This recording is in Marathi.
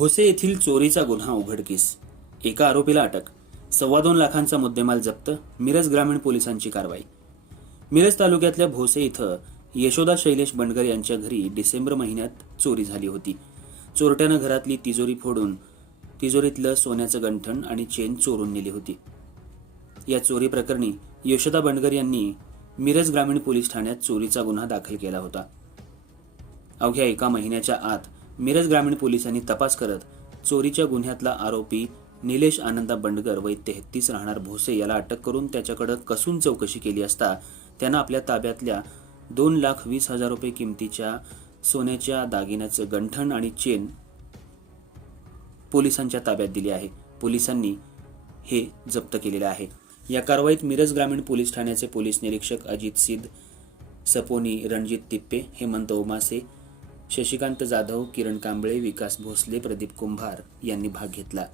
भोसे येथील चोरीचा गुन्हा उघडकीस. एका आरोपीला अटक. सव्वा दोन लाखांचा मुद्देमाल जप्त. मिरज ग्रामीण पोलिसांची कारवाई. मिरज तालुक्यातल्या भोसे इथं यशोदा शैलेश बंडगर यांच्या घरी डिसेंबर महिन्यात चोरी झाली होती. चोरट्यानं घरातली तिजोरी फोडून तिजोरीतलं सोन्याचं गंठण आणि चेन चोरून नेली होती. या चोरी प्रकरणी यशोदा बंडगर यांनी मिरज ग्रामीण पोलीस ठाण्यात चोरीचा गुन्हा दाखल केला होता. अवघ्या एका महिन्याच्या आत मिरज ग्रामीण पोलिसांनी तपास करत चोरीच्या गुन्ह्यातला आरोपी निलेश आनंदा बंडगर वय तेहतीस राहणार भोसे याला अटक करून त्याच्याकडे कसून चौकशी केली असता त्यानं आपल्या ताब्यातल्या दोन लाख वीस हजार रुपये किमतीच्या सोन्याच्या दागिन्याचं गंठण आणि चेन पोलिसांच्या ताब्यात दिली आहे. पोलिसांनी हे जप्त केलेलं आहे. या कारवाईत मिरज ग्रामीण पोलीस ठाण्याचे पोलीस निरीक्षक अजित सिद्ध सपोनी रणजित तिप्पे हेमंत ओमासे शशिकांत जाधव किरण कांबळे विकास भोसले प्रदीप कुंभार यांनी भाग घेतला.